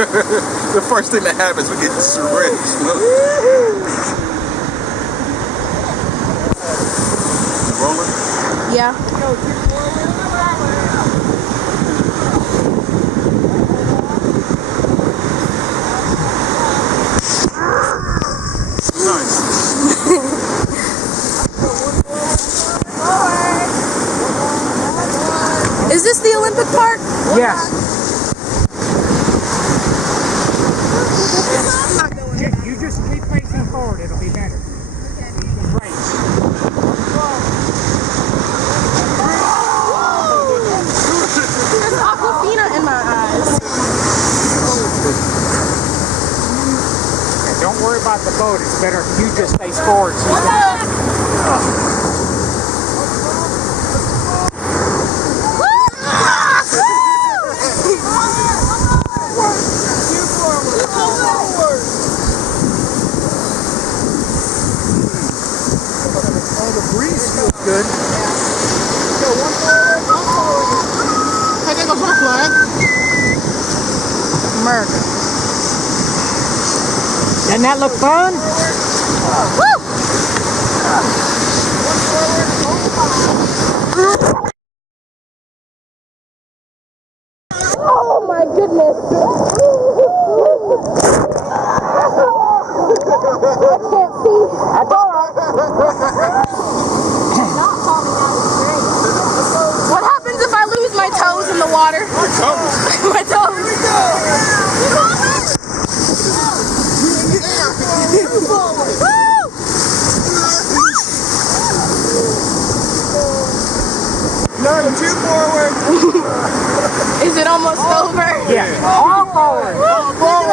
The first thing that happens, we get drenched. Rolling? Yeah. Nice. Is this the Olympic Park? Yes. You just keep facing forward, it'll be better. Right. There's aquafina in my eyes. Okay, don't worry about the boat, it's better if you just face forward. So you can... The breeze feels good. Can I take a photo flag? America. Doesn't that look fun? Woo! Oh my goodness. I can't see. That's all right. What happens if I lose my toes in the water? My toes. Here we go. None too forward. Is it almost over? Yeah. All forward. Woo!